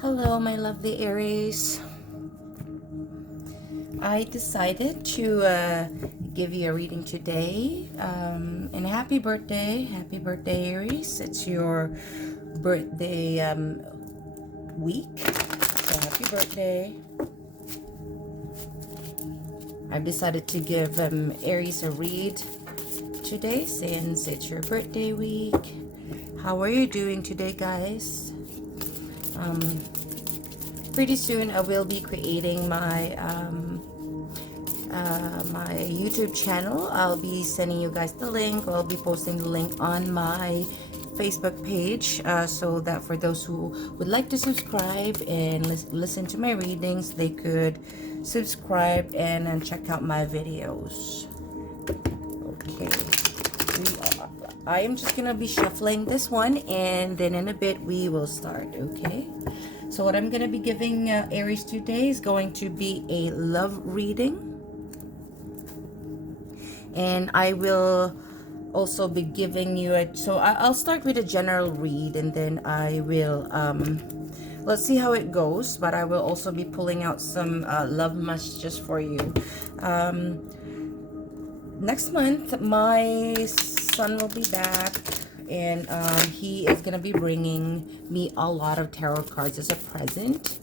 Hello, my lovely Aries. I decided to give you a reading today. And happy birthday. Happy birthday, Aries. It's your birthday week. So happy birthday. I've decided to give Aries a read today since it's your birthday week. How are you doing today, guys? Pretty soon I will be creating my my YouTube channel. I'll be sending you guys the link. I'll be posting the link on my Facebook page so that for those who would like to subscribe and listen to my readings, they could subscribe and check out my videos. Okay, I am just gonna be shuffling this one, and then in a bit we will start. Okay, so what I'm gonna be giving Aries today is going to be a love reading, and I will also be giving you a, so I'll start with a general read, and then I will let's see how it goes, but I will also be pulling out some love messages for you. Next month my son will be back, and he is gonna be bringing me a lot of tarot cards as a present.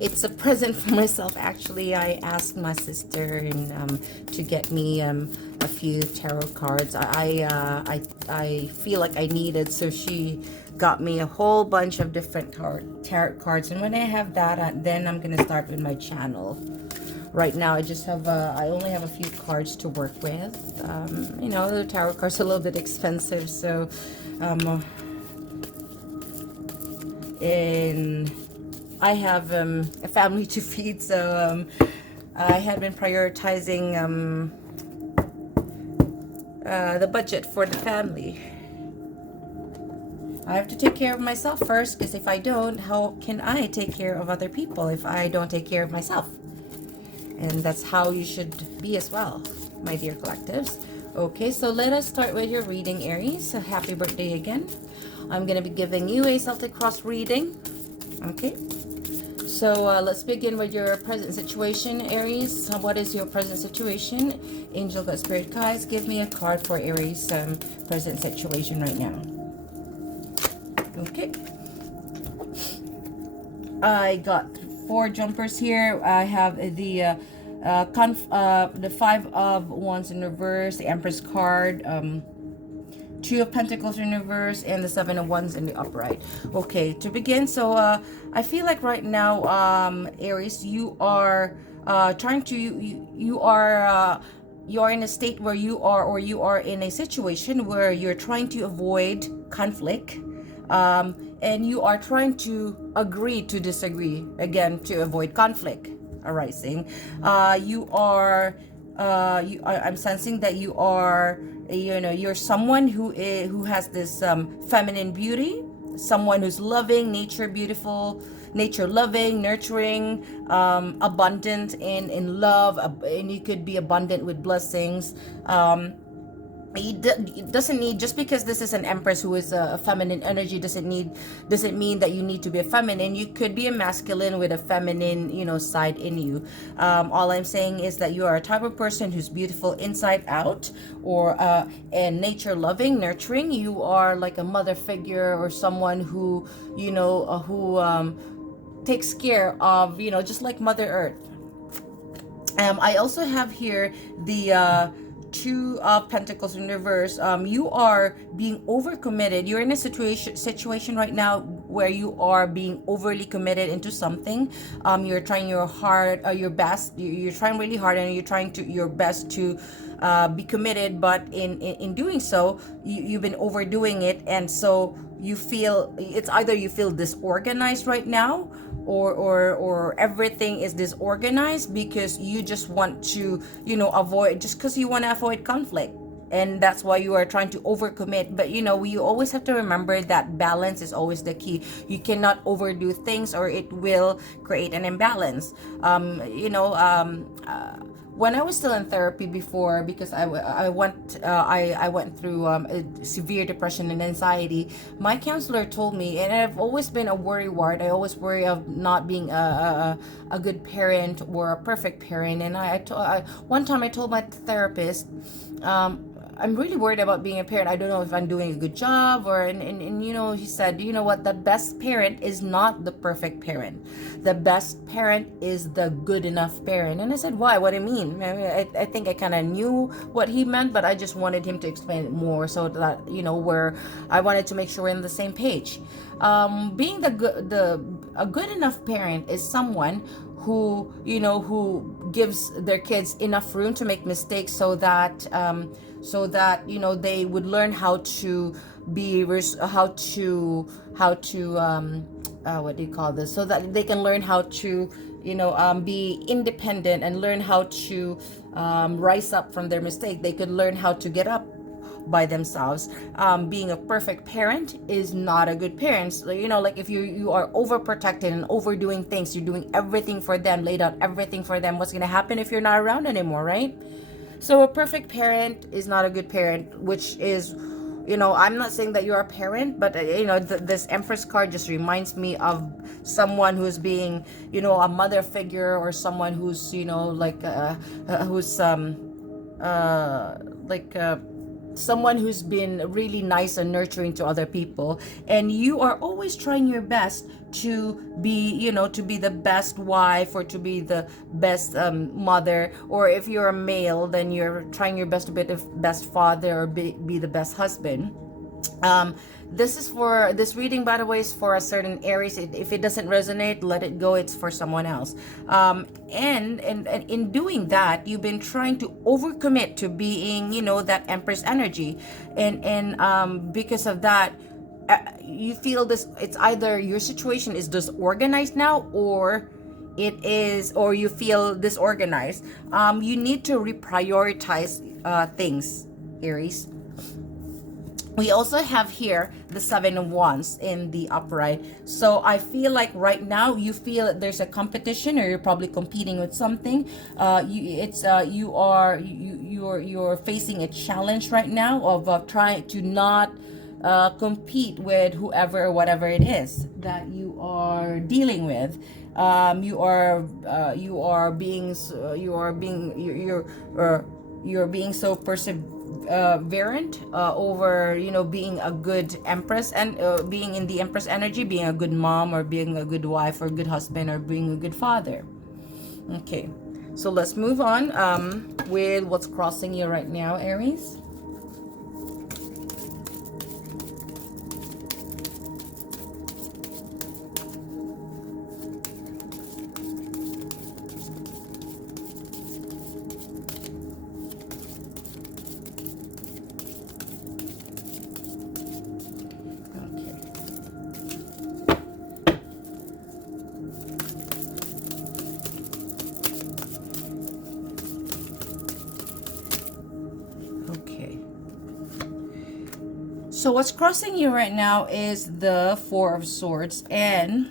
It's a present for myself, actually. I asked my sister to get me a few tarot cards. I feel like I needed, so she got me a whole bunch of different tarot cards. And when I have that, then I'm gonna start with my channel. Right now, I just have I only have a few cards to work with. You know, the tarot cards are a little bit expensive, so and I have a family to feed, so I had been prioritizing the budget for the family. I have to take care of myself first, because if I don't, how can I take care of other people if I don't take care of myself? And that's how you should be as well, my dear collectives. Okay, so let us start with your reading, Aries. So happy birthday again. I'm going to be giving you a Celtic Cross reading. Okay, so let's begin with your present situation, Aries. What is your present situation? Angel, God, Spirit, guides, give me a card for Aries' present situation right now. Okay, I got 4 jumpers here. I have the Five of Wands in reverse, the Empress card, 2 of Pentacles in reverse, and the 7 of Wands in the upright. Okay, to begin, so I feel like right now, Aries, you are trying to you are in a state where you are, or you are in a situation where you're trying to avoid conflict. And you are trying to agree to disagree, again, to avoid conflict arising. I'm sensing that you are, you know, you're someone who has this feminine beauty, someone who's loving, nature loving, nurturing, abundant in love, and you could be abundant with blessings. It doesn't need, just because this is an Empress who is a feminine energy, doesn't mean that you need to be a feminine. You could be a masculine with a feminine, you know, side in you. All I'm saying is that you are a type of person who's beautiful inside out, or and nature loving, nurturing. You are like a mother figure, or someone who, you know, who takes care of, you know, just like Mother Earth. I also have here the 2 of Pentacles in reverse. You are being overcommitted. You're in a situation right now where you are being overly committed into something. You're trying your best. You're trying really hard, and you're trying your best to be committed. But in doing so, you've been overdoing it, and so you feel, it's either you feel disorganized right now, or everything is disorganized because you just want to, you know, avoid, just because you want to avoid conflict, and that's why you are trying to overcommit. But you know, you always have to remember that balance is always the key. You cannot overdo things, or it will create an imbalance. when I was still in therapy before, because I went through a severe depression and anxiety. My counselor told me, and I've always been a worrywart. I always worry of not being a good parent or a perfect parent. And one time I told my therapist, I'm really worried about being a parent. I don't know if I'm doing a good job, or and you know, he said, you know what, the best parent is not the perfect parent. The best parent is the good enough parent. And I said, why? What do you mean? I think I kind of knew what he meant, but I just wanted him to explain it more, so that, you know, where I wanted to make sure we're on the same page. Being a good enough parent is someone who, you know, who gives their kids enough room to make mistakes, so that you know, they would learn how to what do you call this, so that they can learn how to, you know, be independent, and learn how to rise up from their mistake. They could learn how to get up by themselves. Being a perfect parent is not a good parent. So, you know, like if you are overprotected and overdoing things, you're doing everything for them, laid out everything for them, what's gonna happen if you're not around anymore, right? So a perfect parent is not a good parent, which is, you know, I'm not saying that you're a parent, but you know, this Empress card just reminds me of someone who's being, you know, a mother figure, or someone who's, you know, like who's like someone who's been really nice and nurturing to other people, and you are always trying your best to be, you know, to be the best wife, or to be the best mother, or if you're a male, then you're trying your best to be the best father, or be the best husband. This reading, by the way, is for a certain Aries. If it doesn't resonate, let it go. It's for someone else. And in doing that, you've been trying to overcommit to being, you know, that Empress energy, and because of that, you feel this. It's either your situation is disorganized now, or you feel disorganized. You need to reprioritize things, Aries. We also have here the Seven of Wands in the upright. So I feel like right now you feel that there's a competition, or you're probably competing with something. You're facing a challenge right now of trying to not compete with whoever or whatever it is that you are dealing with. You're being so perseverant over, you know, being a good Empress, and being in the Empress energy, being a good mom, or being a good wife, or good husband, or being a good father. Okay, so let's move on with what's crossing you right now, Aries. Okay. So what's crossing you right now is the Four of Swords, and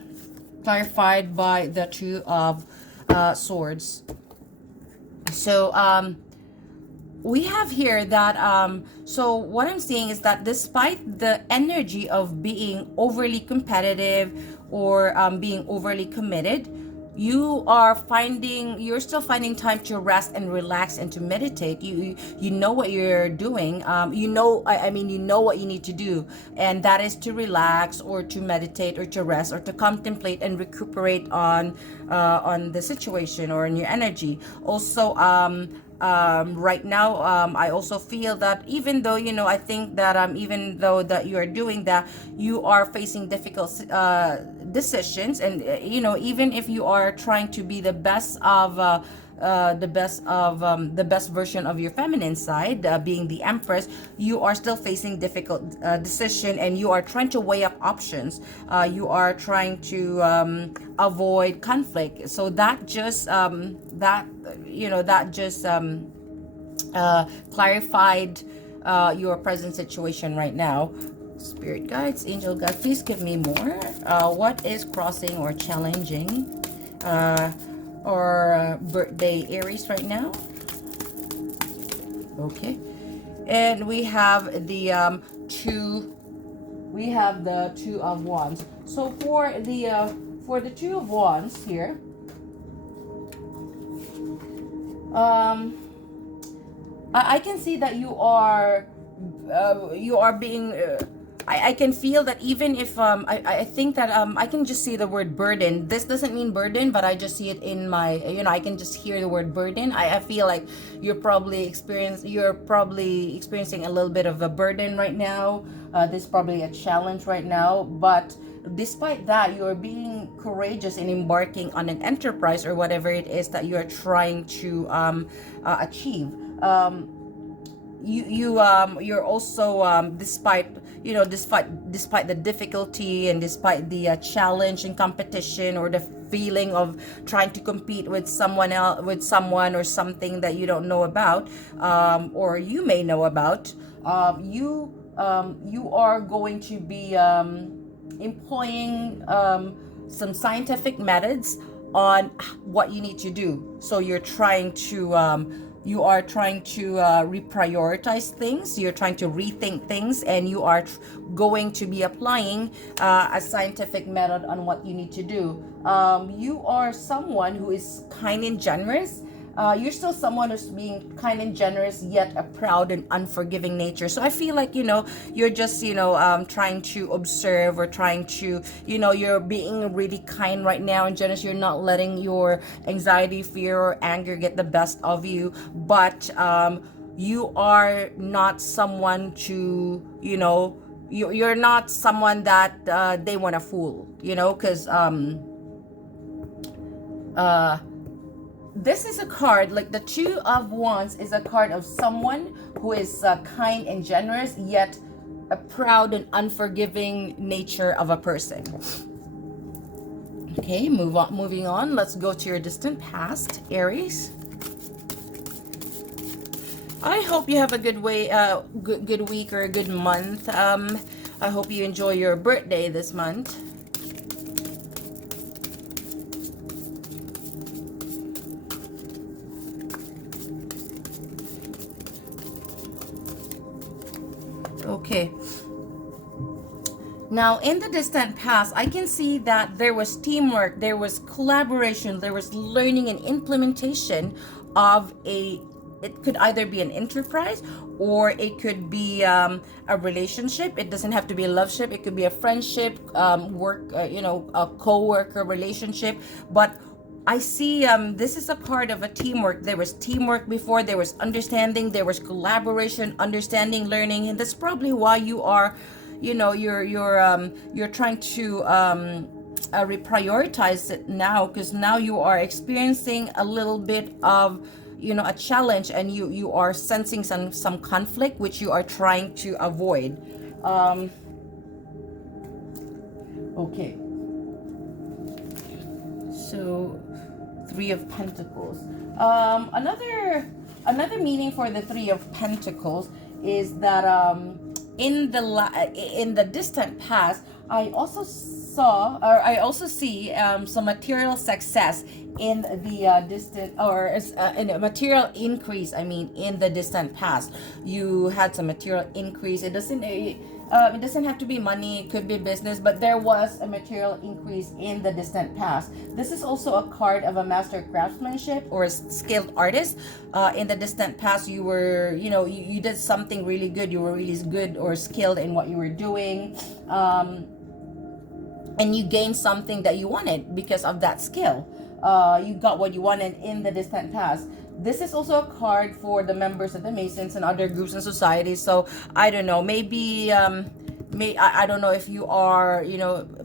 clarified by the Two of Swords. So we have here that so what I'm seeing is that despite the energy of being overly competitive, or being overly committed, you're still finding time to rest and relax and to meditate. You know what you're doing. You know, I mean, you know what you need to do, and that is to relax, or to meditate, or to rest, or to contemplate and recuperate on the situation, or in your energy. Also, right now, I also feel that even though, you know, I think that even though that you are doing that, you are facing difficult decisions, and you know, even if you are trying to be the best of the best version of your feminine side, being the Empress, you are still facing difficult decision, and you are trying to weigh up options. You are trying to avoid conflict. So that just clarified your present situation right now. Spirit guides, angel guides, please give me more. What is crossing or challenging or birthday Aries right now? Okay, and we have the two. We have the Two of Wands. So for the Two of Wands here, um, I can see that you are being. I can feel that even if I think that I can just see the word burden. This doesn't mean burden, but I just see it in my, I can just hear the word burden. I feel like you're probably experiencing a little bit of a burden right now. This is probably a challenge right now, but despite that, you're being courageous in embarking on an enterprise or whatever it is that you're trying to achieve. You're also despite the difficulty and despite the challenge and competition, or the feeling of trying to compete with someone else, with someone or something that you don't know about, or you may know about, you are going to be employing some scientific methods on what you need to do. So you are trying to reprioritize things, you're trying to rethink things, and you are going to be applying a scientific method on what you need to do. You are someone who is kind and generous. You're still someone who's being kind and generous, yet a proud and unforgiving nature. So I feel like, you're just, trying to observe, or trying to, you're being really kind right now and generous. You're not letting your anxiety, fear, or anger get the best of you. But you are not someone to, you're not someone that they want to fool, because this is a card, like the Two of Wands is a card of someone who is kind and generous, yet a proud and unforgiving nature of a person. Okay, moving on. Let's go to your distant past, Aries. I hope you have a good week or a good month. I hope you enjoy your birthday this month. Okay. Now, in the distant past, I can see that there was teamwork, there was collaboration, there was learning and implementation of it could either be an enterprise, or it could be a relationship. It doesn't have to be a love ship. It could be a friendship, work, a co-worker relationship. But I see this is a card of a teamwork. There was teamwork before, there was understanding, there was collaboration, understanding, learning, and that's probably why you are, you're trying to reprioritize it now, because now you are experiencing a little bit of, a challenge, and you are sensing some conflict which you are trying to avoid. Okay. So, Three of Pentacles. Another meaning for the Three of Pentacles is that in the distant past, I also see some material success in the distant, or in a material increase. I mean, in the distant past, you had some material increase. It doesn't have to be money, it could be business, but there was a material increase in the distant past. This is also a card of a master craftsmanship or a skilled artist. In the distant past, you were, you did something really good. You were really good or skilled in what you were doing. And you gained something that you wanted because of that skill. You got what you wanted in the distant past. This is also a card for the members of the Masons and other groups and societies. So I don't know, maybe I don't know if you are,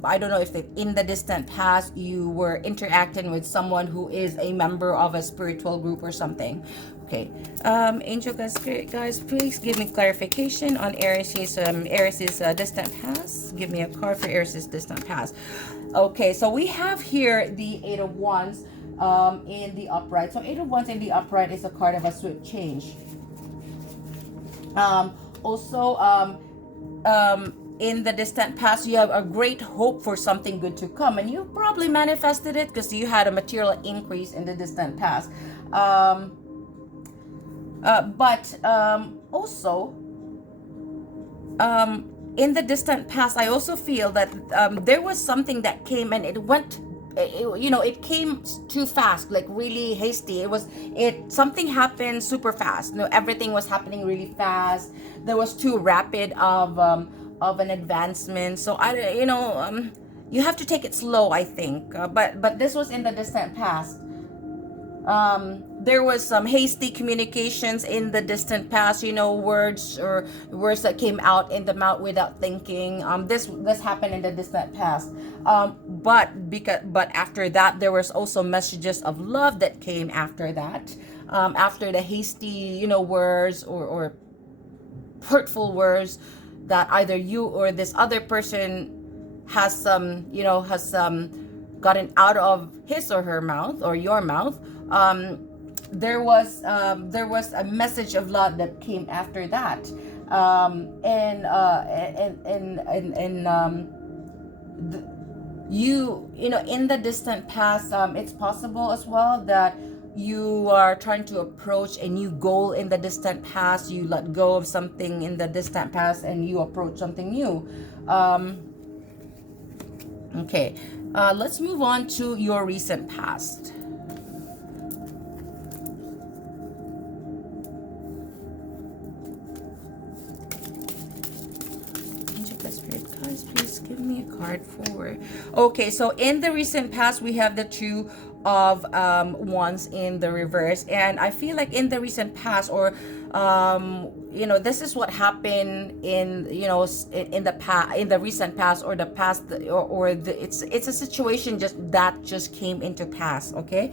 I don't know if in the distant past you were interacting with someone who is a member of a spiritual group or something. Okay, angel guys, please give me clarification on Aries' distant past. Give me a card for Aries' distant past. Okay, so we have here the Eight of Wands in the upright. So Eight of Wands in the upright is a card of a swift change. In the distant past, you have a great hope for something good to come, and you probably manifested it because you had a material increase in the distant past. But also, in the distant past, I also feel that there was something that came and it went. It came too fast, like really hasty. It something happened super fast. Everything was happening really fast. There was too rapid of an advancement. So you have to take it slow, I think. But this was in the distant past. There was some hasty communications in the distant past, words that came out in the mouth without thinking. This happened in the distant past. But after that, there was also messages of love that came after that. After the hasty, words or hurtful words that either you or this other person has gotten out of his or her mouth or your mouth. There was a message of love that came after that. In the distant past, it's possible as well that you are trying to approach a new goal in the distant past. You let go of something in the distant past and you approach something new. Okay, let's move on to your recent past. Spirit guys, please give me a card for. Okay, so in the recent past, we have the Two of Wands in the reverse, and I feel like in the recent past, or this is what happened in in the past, in the recent past, or the past, it's a situation just came into pass. Okay.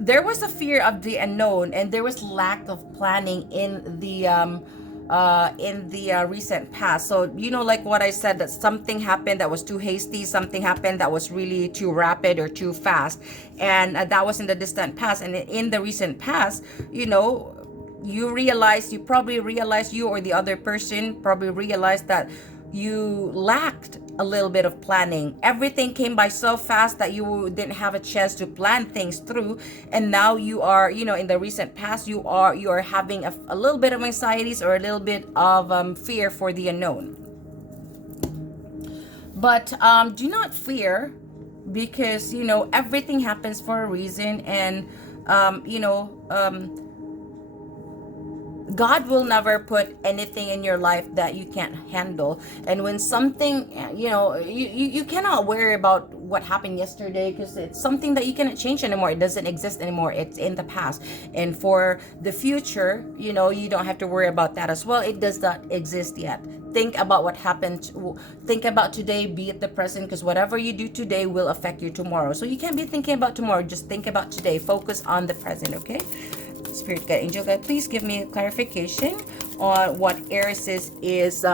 There was a fear of the unknown, and there was lack of planning in the recent past. So like what I said, that something happened that was too hasty, something happened that was really too rapid or too fast, and that was in the distant past. And in the recent past, you probably realized, you or the other person probably realized that you lacked a little bit of planning. Everything came by so fast that you didn't have a chance to plan things through, and now you are, in the recent past, you are having a little bit of anxieties or a little bit of fear for the unknown. But do not fear, because everything happens for a reason, and God will never put anything in your life that you can't handle. And when something, you cannot worry about what happened yesterday, because it's something that you cannot change anymore. It doesn't exist anymore. It's in the past. And for the future, you don't have to worry about that as well. It does not exist yet. Think about what happened. Think about today, be at the present, because whatever you do today will affect you tomorrow. So you can't be thinking about tomorrow. Just think about today. Focus on the present, okay? Spirit guide, angel guide, please give me a clarification on what Aries is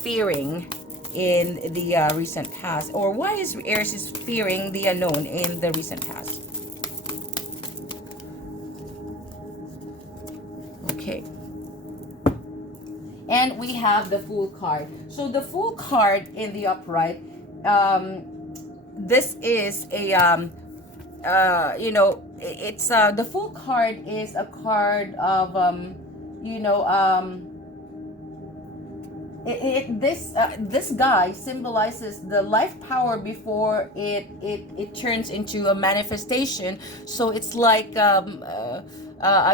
fearing in the recent past, or why is Aries fearing the unknown in the recent past. Okay, and we have the Fool card. So the Fool card in the upright, this is a it's the Fool card is a card of this guy symbolizes the life power before it turns into a manifestation. So it's like a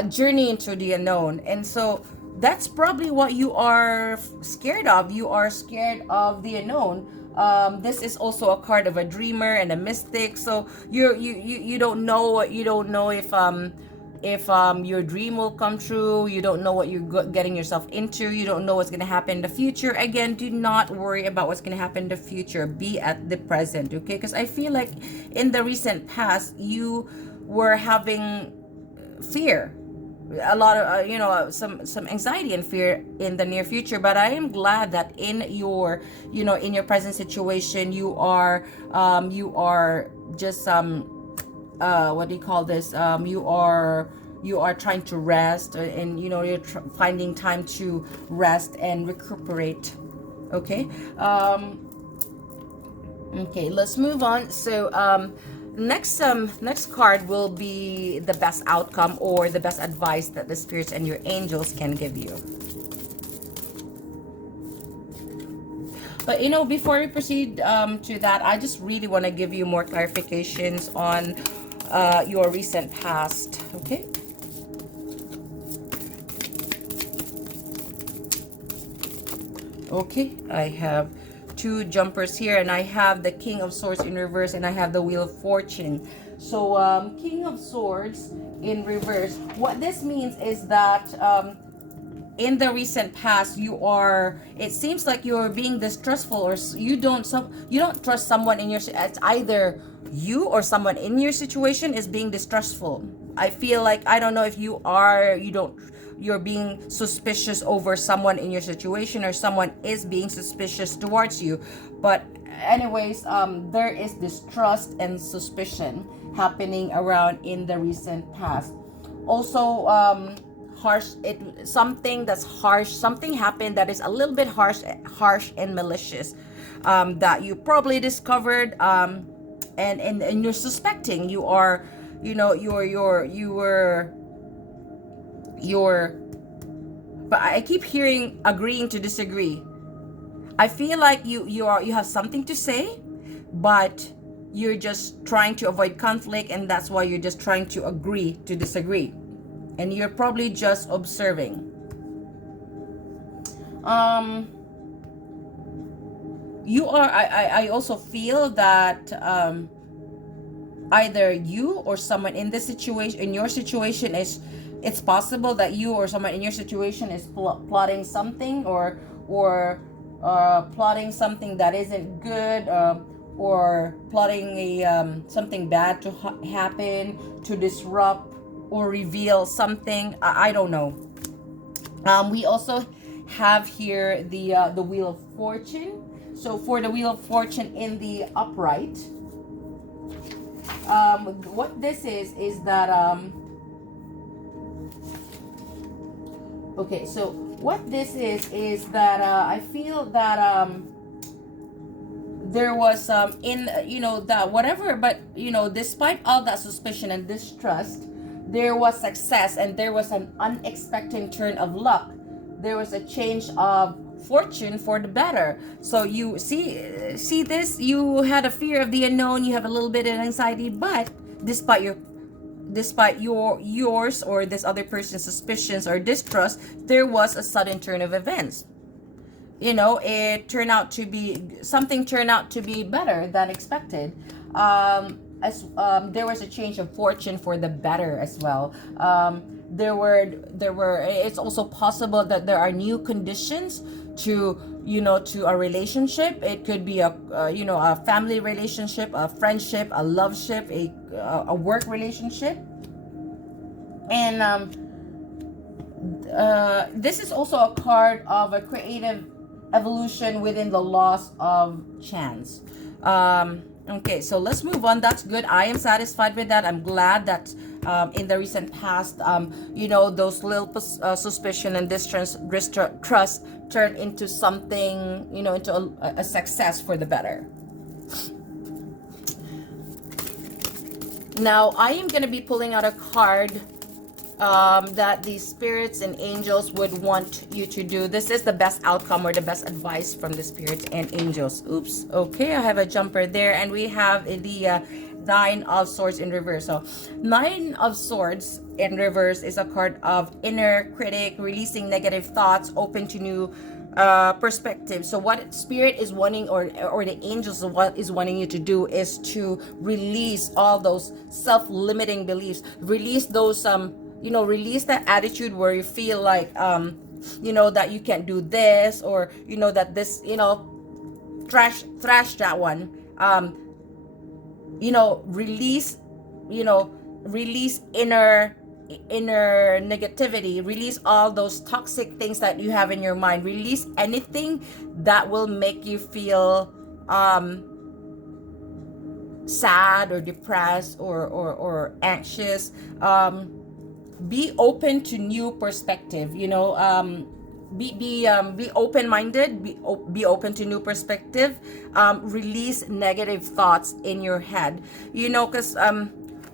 journey into the unknown, and so that's probably what you are scared of. You are scared of the unknown. This is also a card of a dreamer and a mystic. So you don't know if your dream will come true. You don't know what you're getting yourself into. You don't know what's going to happen in the future. Again, do not worry about what's going to happen in the future. Be at the present, okay? Because I feel like in the recent past, you were having fear, a lot of some anxiety and fear in the near future. But I am glad that in your in your present situation, you are just what do you call this, you are trying to rest, and you're finding time to rest and recuperate. Okay. Okay, let's move on. So Next card will be the best outcome or the best advice that the spirits and your angels can give you. But before we proceed to that, I just really want to give you more clarifications on your recent past. Okay. Okay, I have two jumpers here, and I have the King of Swords in reverse, and I have the Wheel of Fortune. So King of Swords in reverse, what this means is that in the recent past, it seems like you're being distrustful, or you don't trust someone in your, it's either you or someone in your situation is being distrustful. I feel like, I don't know if you're being suspicious over someone in your situation, or someone is being suspicious towards you. But anyways, there is distrust and suspicion happening around in the recent past. Also, something happened that is a little bit harsh and malicious, that you probably discovered, and you're suspecting. You are, but I keep hearing agreeing to disagree. I feel like you have something to say, but you're just trying to avoid conflict, and that's why you're just trying to agree to disagree, and you're probably just observing. I also feel that either you or someone in your situation it's possible that you or someone in your situation is plotting something, or plotting something that isn't good, or plotting something bad to happen, to disrupt or reveal something. I don't know. We also have here the Wheel of Fortune. So for the Wheel of Fortune in the upright, what this is that okay, so what this is that I feel that there was that whatever, but despite all that suspicion and distrust, there was success, and there was an unexpected turn of luck. There was a change of fortune for the better. So you see this, you had a fear of the unknown, you have a little bit of anxiety, but despite yours or this other person's suspicions or distrust, there was a sudden turn of events. It turned out to be better than expected. There was a change of fortune for the better as well. It's also possible that there are new conditions to a relationship. It could be a family relationship, a friendship, a loveship, a work relationship. And this is also a card of a creative evolution within the loss of chance. Okay, so let's move on. That's good. I am satisfied with that. I'm glad that in the recent past, those little suspicion and distrust turned into something, into a success for the better. Now, I am going to be pulling out a card that the spirits and angels would want you to do. This is the best outcome or the best advice from the spirits and angels. Oops. Okay, I have a jumper there, and we have the Nine of Swords in reverse. So Nine of Swords in reverse is a card of inner critic, releasing negative thoughts, open to new perspective. So what spirit is wanting, or the angels is wanting you to do, is to release all those self-limiting beliefs, release those release that attitude where you feel like that you can't do this, or that this, trash that one. Release inner negativity, release all those toxic things that you have in your mind, release anything that will make you feel sad or depressed or anxious. Be open to new perspective. be open-minded, be open to new perspective. Release negative thoughts in your head, you know, because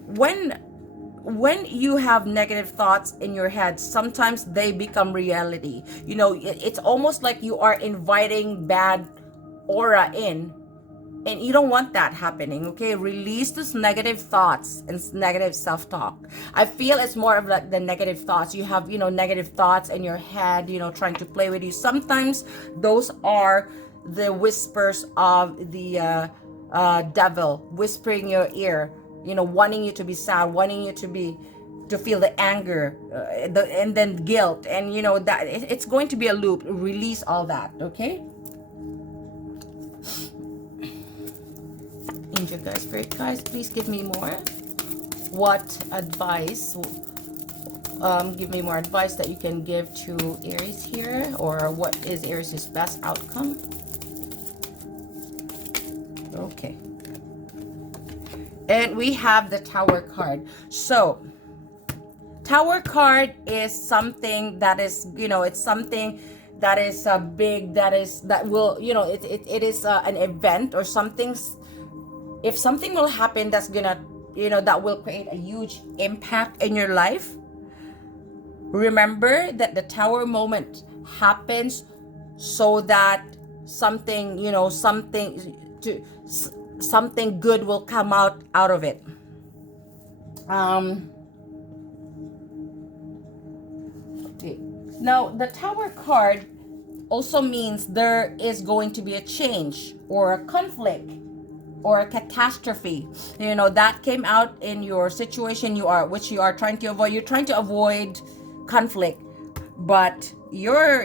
when you have negative thoughts in your head, sometimes they become reality. You know, it's almost like you are inviting bad aura in, and you don't want that happening. Okay, release those negative thoughts and negative self-talk. I feel it's more of like the negative thoughts. You have, you know, negative thoughts in your head, you know, trying to play with you. Sometimes those are the whispers of the devil whispering your ear, you know, wanting you to be sad, wanting you to feel the anger, and then guilt, and you know that it's going to be a loop. Release all that. Okay, angel guys, spirit guys, please give me more. What advice, give me more advice that you can give to Aries here, or what is Aries' best outcome? Okay, and we have the Tower card. So Tower card is something that is, you know, it's something that is big, that will, you know, it is an event or something. If something will happen that's gonna, you know, that will create a huge impact in your life, remember that the Tower moment happens so that something, you know, something good will come out of it. Okay. Now the Tower card also means there is going to be a change or a conflict or a catastrophe, you know, that came out in your situation, which you are trying to avoid. You're trying to avoid conflict, but your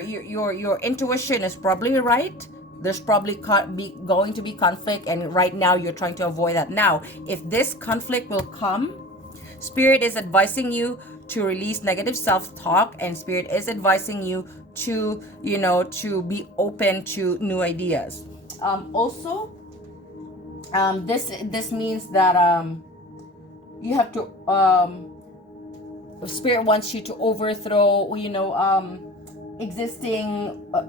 intuition is probably right. There's probably going to be conflict, and right now you're trying to avoid that. Now, if this conflict will come, Spirit is advising you to release negative self-talk, and Spirit is advising you to, you know, to be open to new ideas. Also, this means that you have to, Spirit wants you to overthrow, you know,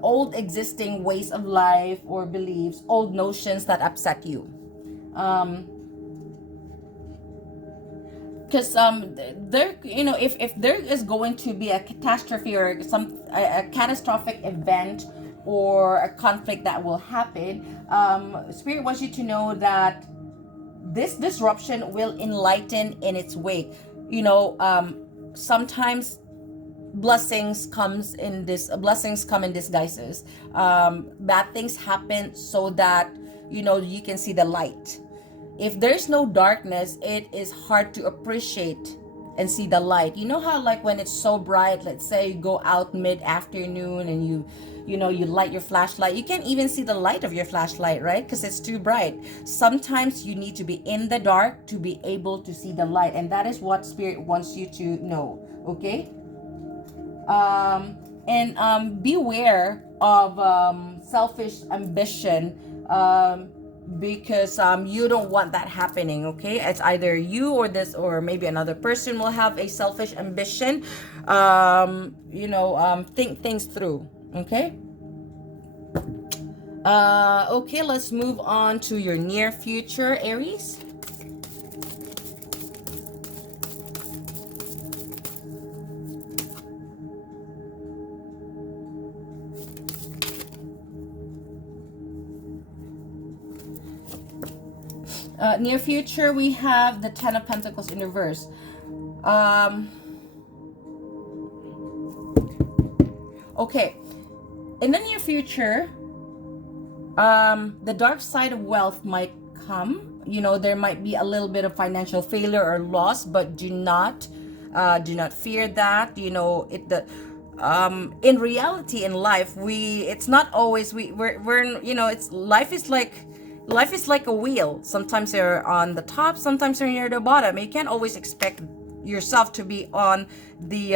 old existing ways of life or beliefs, old notions that upset you. Because there, you know, if there is going to be a catastrophe or a catastrophic event or a conflict that will happen, Spirit wants you to know that this disruption will enlighten in its wake. You know, sometimes blessings come in disguises. Bad things happen so that, you know, you can see the light. If there's no darkness, it is hard to appreciate and see the light. You know how, like, when it's so bright, let's say you go out mid-afternoon and you know, you light your flashlight, you can't even see the light of your flashlight, right? Because it's too bright. Sometimes you need to be in the dark to be able to see the light, and that is what Spirit wants you to know. Okay, and beware of selfish ambition, because you don't want that happening. Okay, it's either you or this, or maybe another person will have a selfish ambition. You know, think things through. Okay. Okay, let's move on to your near future, Aries. Near future, we have the Ten of Pentacles in reverse. Okay, in the near future, the dark side of wealth might come. You know, there might be a little bit of financial failure or loss, but do not fear that. You know, in reality, in life, it's not always we're you know, life is like a wheel. Sometimes you're on the top, sometimes you're near the bottom. You can't always expect yourself to be on the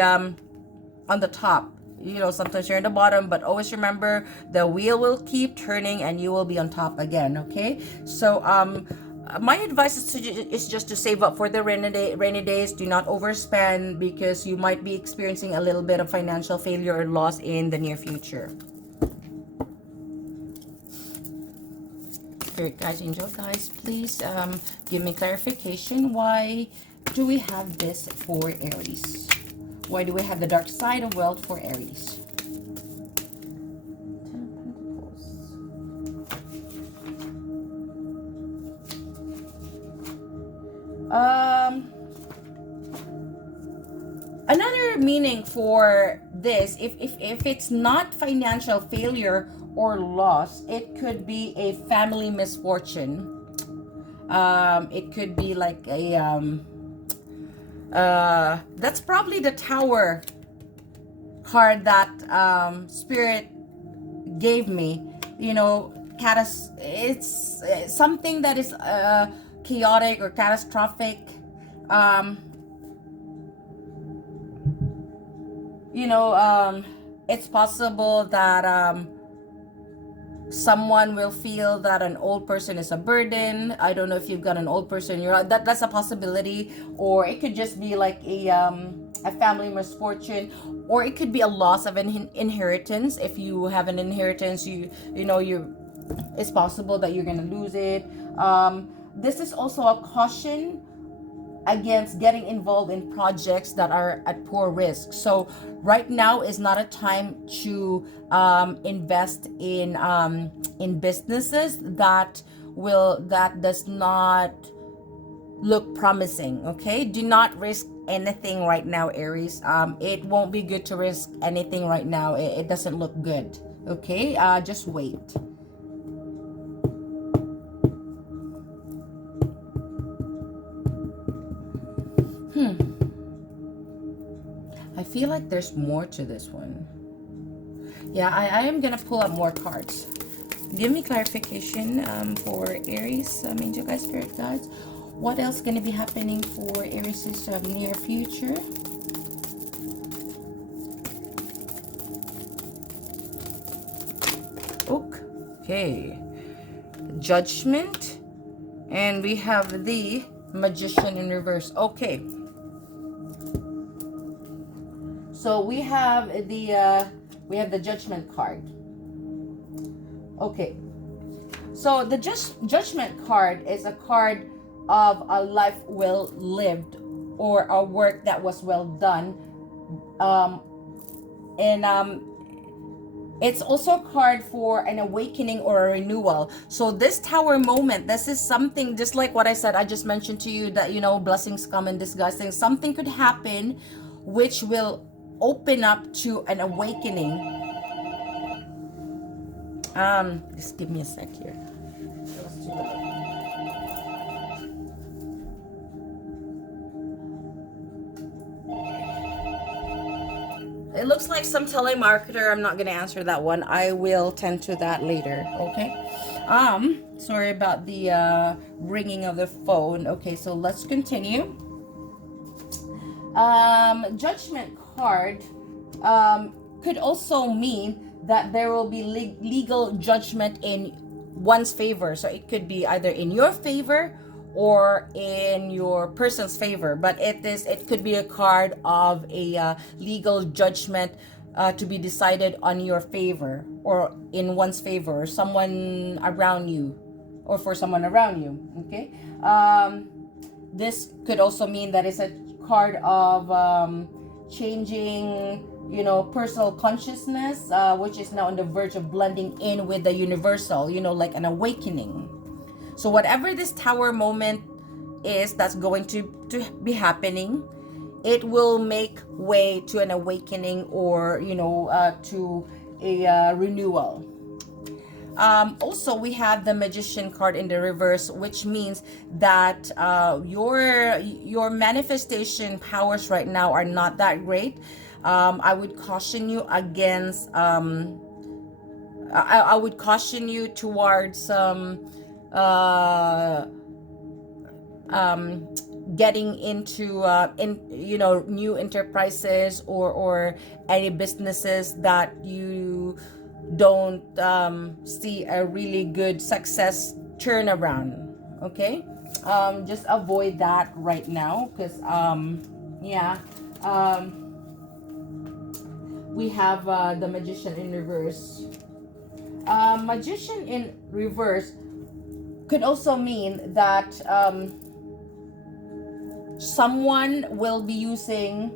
top. You know, sometimes you're in the bottom, but always remember the wheel will keep turning and you will be on top again. Okay, so My advice is just to save up for the rainy days. Do not overspend because you might be experiencing a little bit of financial failure or loss in the near future. Spirit guys, angel guys, please give me clarification. Why do we have this for Aries? Why do we have the dark side of wealth for Aries? Another meaning for this, if it's not financial failure or loss, it could be a family misfortune. It could be like a that's probably the Tower card that Spirit gave me. You know, it's something that is chaotic or catastrophic. You know, it's possible that someone will feel that an old person is a burden. I don't know if you've got an old person. That's a possibility, or it could just be like a family misfortune, or it could be a loss of an inheritance. If you have an inheritance, it's possible that you're gonna lose it. This is also a caution against getting involved in projects that are at poor risk. So right now is not a time to invest in businesses that does not look promising. Okay, do not risk anything right now, Aries. It won't be good to risk anything right now. It doesn't look good. Okay, just wait. I feel like there's more to this one. Yeah, I am gonna pull up more cards. Give me clarification for Aries, angel guys, spirit guides. What else gonna be happening for Aries' near future? Okay, Judgment, and we have the Magician in reverse. Okay. So we have the Judgment card. Okay. So the Judgment card is a card of a life well lived or a work that was well done. It's also a card for an awakening or a renewal. So this Tower moment, this is something just like what I said. I just mentioned to you that, blessings come in disguise. Something could happen which will open up to an awakening. Just give me a sec here. It looks like some telemarketer. I'm not gonna answer that one. I will tend to that later. Okay. Sorry about the ringing of the phone. Okay, so let's continue. Judgment card could also mean that there will be legal judgment in one's favor. So it could be either in your favor or in your person's favor, but it could be a card of a legal judgment to be decided on your favor or in one's favor or someone around you or for someone around you. Okay. This could also mean that it's a card of changing, personal consciousness, which is now on the verge of blending in with the universal, like an awakening. So whatever this Tower moment is that's going to be happening, it will make way to an awakening or, to a renewal. Also, we have the Magician card in the reverse, which means that your manifestation powers right now are not that great. I would caution you against I would caution you towards getting into new enterprises or any businesses that you don't see a really good success turnaround. Okay, Just avoid that right now, because yeah, we have the Magician in reverse. Magician in reverse could also mean that someone will be using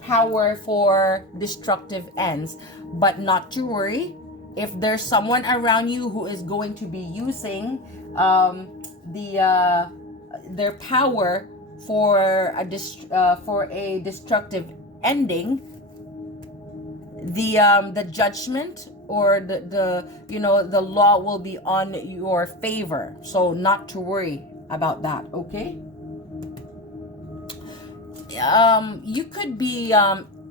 power for destructive ends, but not to worry. If there's someone around you who is going to be using their power for a destructive ending, the judgment or the law will be on your favor. So not to worry about that. Okay. You could be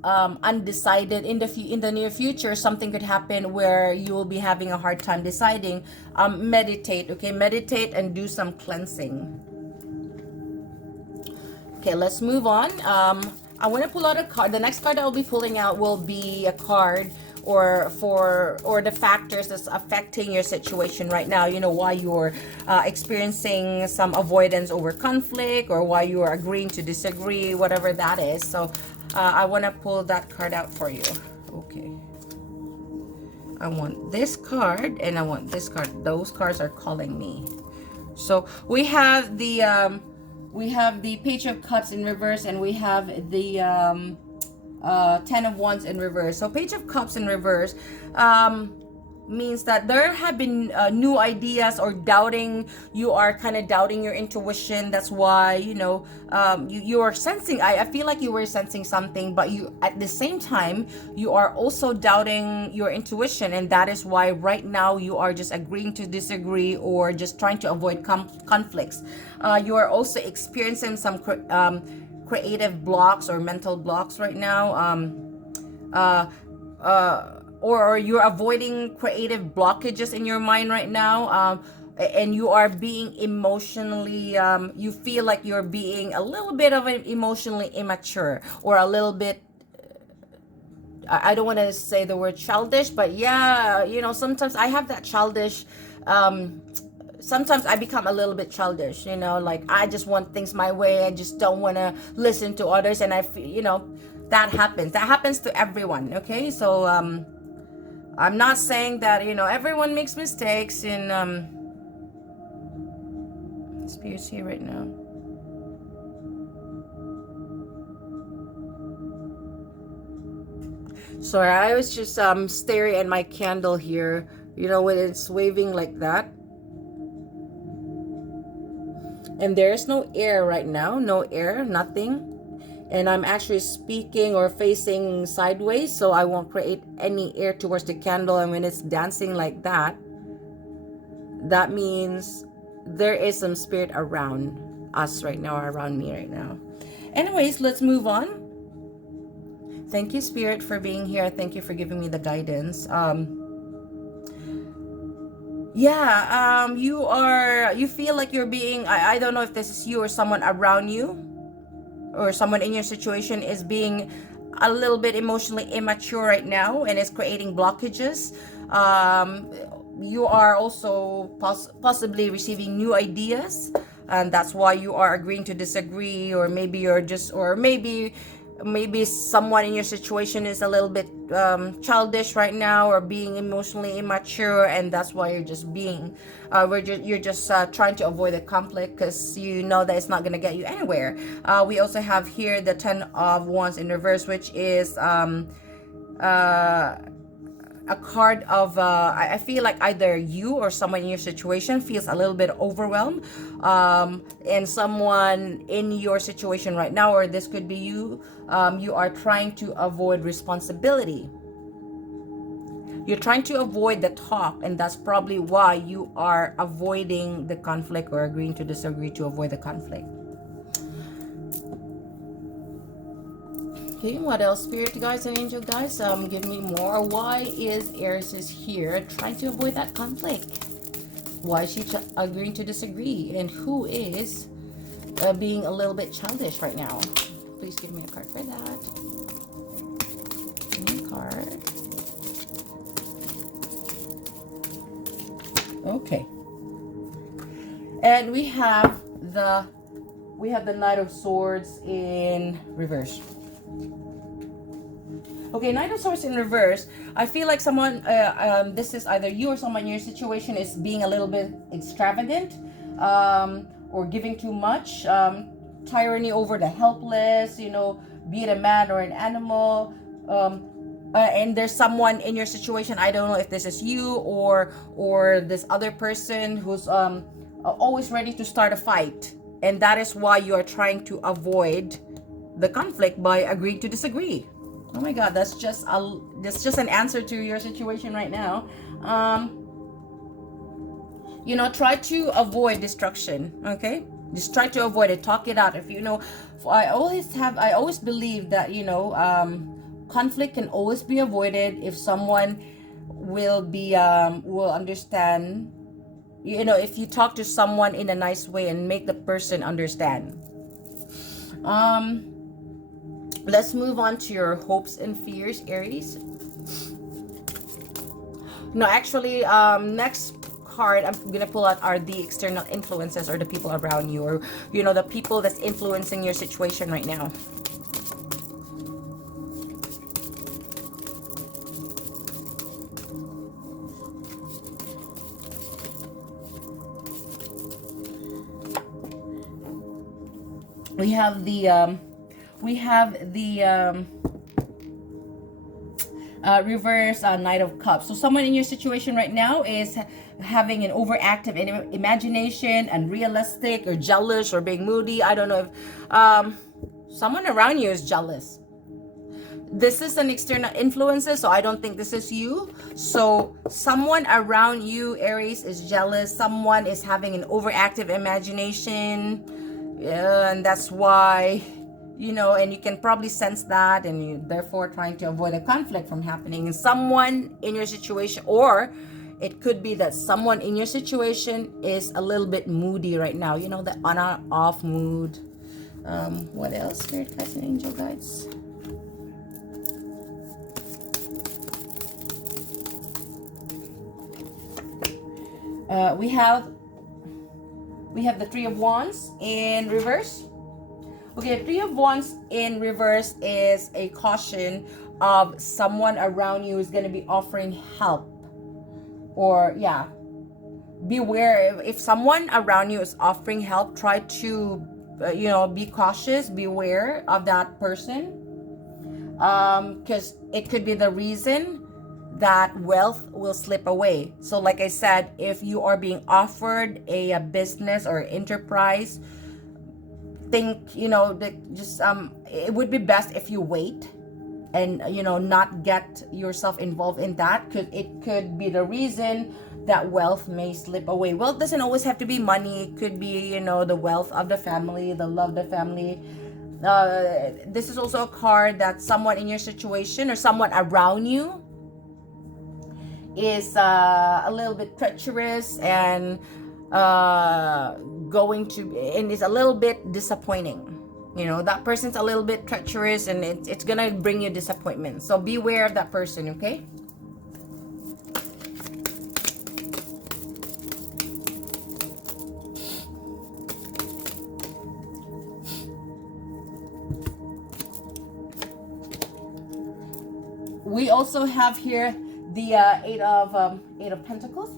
undecided in the near future. Something could happen where you will be having a hard time deciding. Meditate. Okay, meditate and do some cleansing. Okay, let's move on. I want to pull out a card. The next card I'll be pulling out will be a card or the factors that's affecting your situation right now. You know, why you're experiencing some avoidance over conflict, or why you are agreeing to disagree, whatever that is. So I want to pull that card out for you. Okay. I want this card and I want this card. Those cards are calling me. So we have the Page of Cups in reverse, and we have the Ten of Wands in reverse. So Page of Cups in reverse means that there have been new ideas, or doubting. You are kind of doubting your intuition. That's why you are sensing. I feel like you were sensing something, but you at the same time you are also doubting your intuition, and that is why right now you are just agreeing to disagree or just trying to avoid conflicts. You are also experiencing some creative blocks or mental blocks right now. Or you're avoiding creative blockages in your mind right now, and you are being emotionally, you feel like you're being a little bit of an emotionally immature, or a little bit, I don't want to say the word childish, but yeah, sometimes I have that childish, sometimes I become a little bit childish, like I just want things my way. I just don't want to listen to others, and I feel, that happens to everyone. Okay, so I'm not saying that everyone makes mistakes. In Spirit's here right now. Sorry, I was just staring at my candle here, when it's waving like that. And there's no air right now, no air, nothing. And I'm actually speaking or facing sideways, so I won't create any air towards the candle. And when it's dancing like that, that means there is some spirit around us right now, or around me right now. Anyways, let's move on. Thank you, Spirit, for being here. Thank you for giving me the guidance. You feel like you're being, I don't know if this is you or someone around you, or someone in your situation is being a little bit emotionally immature right now, and is creating blockages. You are also possibly receiving new ideas, and that's why you are agreeing to disagree. Or maybe you're just, or maybe someone in your situation is a little bit childish right now, or being emotionally immature, and that's why you're just being you're just trying to avoid the conflict, because you know that it's not going to get you anywhere. We also have here the Ten of Wands in reverse, which is a card of I feel like either you or someone in your situation feels a little bit overwhelmed, and someone in your situation right now, or this could be you, you are trying to avoid responsibility. You're trying to avoid the talk, and that's probably why you are avoiding the conflict, or agreeing to disagree to avoid the conflict. Okay, what else, Spirit guys and Angel guys? Give me more. Why is Aries is here trying to avoid that conflict? Why is she agreeing to disagree? And who is being a little bit childish right now? Please give me a card for that. Give me a card. Okay. And we have the Knight of Swords in reverse. Okay, Knight of Swords in reverse. I feel like someone, this is either you or someone in your situation is being a little bit extravagant, or giving too much, tyranny over the helpless, you know, be it a man or an animal. And there's someone in your situation, I don't know if this is you or this other person who's always ready to start a fight, and that is why you are trying to avoid the conflict by agreeing to disagree. Oh my God, that's just an answer to your situation right now. You know, try to avoid destruction. Okay, just try to avoid it. Talk it out. If you know, I always believe that, you know, conflict can always be avoided if someone will understand. You know, if you talk to someone in a nice way and make the person understand. Let's move on to your hopes and fears, Aries. No, actually, next card I'm gonna pull out are the external influences, or the people around you, or, you know, the people that's influencing your situation right now. We have the reverse Knight of Cups. So someone in your situation right now is having an overactive imagination, unrealistic, or jealous, or being moody. I don't know if someone around you is jealous. This is an external influencer, so I don't think this is you. So someone around you, Aries, is jealous. Someone is having an overactive imagination, and that's why, you know, and you can probably sense that, and you therefore trying to avoid a conflict from happening. And someone in your situation, or it could be that someone in your situation is a little bit moody right now, you know, the on and off mood. What else, Spirit Guides and Angel Guides? We have the Three of Wands in reverse. Okay, Three of Wands in reverse is a caution of someone around you is going to be offering help. Or, yeah, beware. If someone around you is offering help, try to, you know, be cautious, beware of that person. Because it could be the reason that wealth will slip away. So like I said, if you are being offered a business or enterprise, think, you know, that just it would be best if you wait and, you know, not get yourself involved in that, because it could be the reason that wealth may slip away. Wealth doesn't always have to be money. It could be, you know, the wealth of the family, the love of the family. This is also a card that someone in your situation or someone around you is a little bit treacherous and and is a little bit disappointing. You know, that person's a little bit treacherous, and it's gonna bring you disappointment. So beware of that person, okay? We also have here the Eight of Pentacles.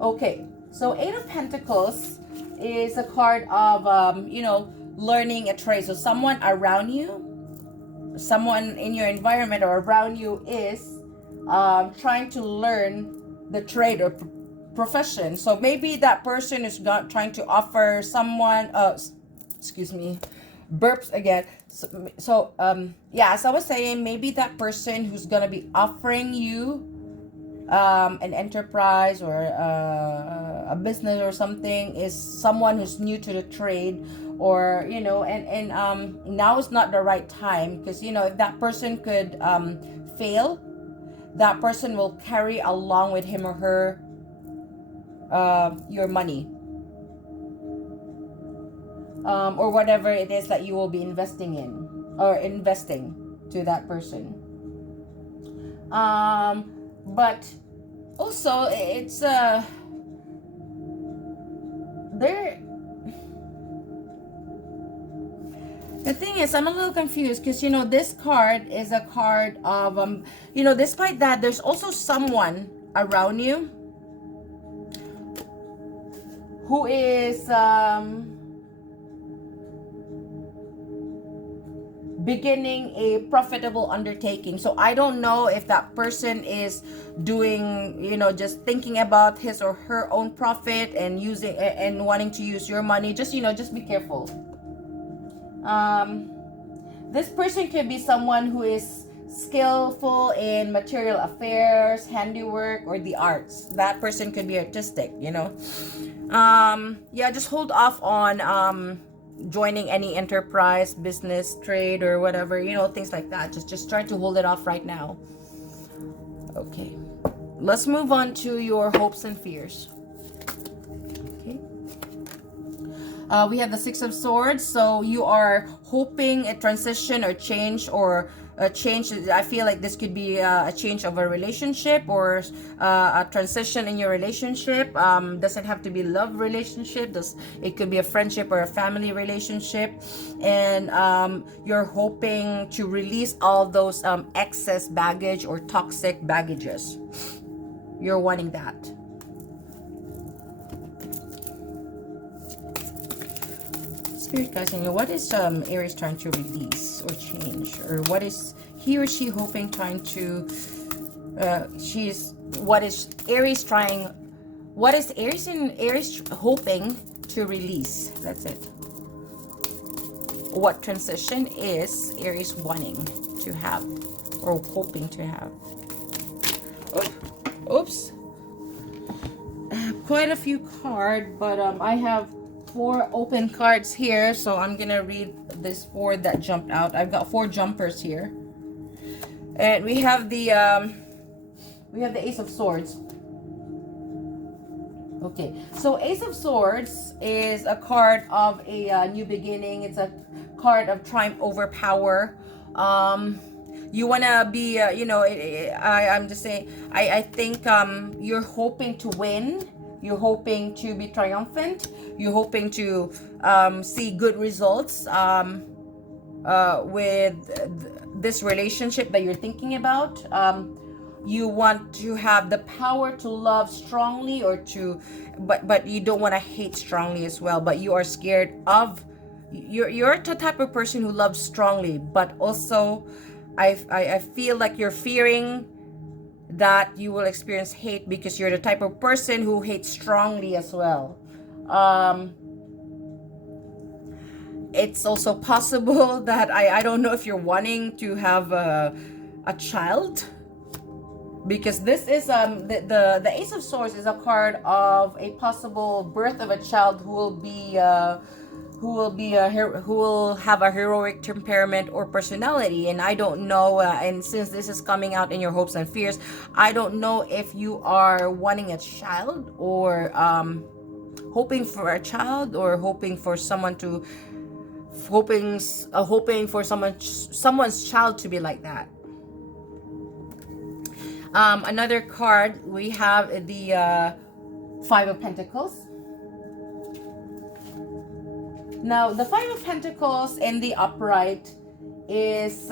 Okay, so Eight of Pentacles is a card of you know, learning a trade. So someone around you, someone in your environment or around you is trying to learn the trade or profession. So maybe that person is not trying to offer someone excuse me, burps again. So yeah, as I was saying, maybe that person who's gonna be offering you an enterprise or a business or something is someone who's new to the trade, or, you know, and now is not the right time, because, you know, if that person could fail, that person will carry along with him or her your money, or whatever it is that you will be investing in or investing to that person. But Also, it's there. The thing is, I'm a little confused because this card is a card of despite that, there's also someone around you who is beginning a profitable undertaking. So I don't know if that person is doing, just thinking about his or her own profit and using and wanting to use your money. Just be careful. This person could be someone who is skillful in material affairs, handiwork, or the arts. That person could be artistic, yeah, just hold off on joining any enterprise, business, trade, or whatever, things like that. Just try to hold it off right now. Okay, let's move on to your hopes and fears. Okay. We have the Six of Swords. So you are hoping a transition or change, or a change. I feel like this could be a change of a relationship, or a transition in your relationship. Doesn't have to be love relationship. It could be a friendship or a family relationship, and you're hoping to release all those excess baggage or toxic baggages. You're wanting that. Spirit guys, what is Aries trying to release or change, or what is he or she hoping trying to what is Aries hoping to release? That's it. What transition is Aries wanting to have or hoping to have? Oops. Quite a few cards, but I have 4 open cards here, so I'm gonna read this 4 that jumped out. I've got 4 jumpers here, and we have the Ace of Swords. Okay, so Ace of Swords is a card of a new beginning. It's a card of triumph over power. You want to be, I'm just saying, I think you're hoping to win. You're hoping to be triumphant. You're hoping to see good results with this relationship that you're thinking about. You want to have the power to love strongly, or but you don't want to hate strongly as well. But you are scared of, you're the type of person who loves strongly, but also I feel like you're fearing that you will experience hate because you're the type of person who hates strongly as well. It's also possible that I don't know if you're wanting to have a child, because this is the Ace of Swords is a card of a possible birth of a child who will have a heroic temperament or personality. And I don't know, and since this is coming out in your hopes and fears, I don't know if you are wanting a child, or hoping for a child, or hoping for someone's child to be like that. Another card, we have the 5 of Pentacles. Now, the 5 of Pentacles in the upright is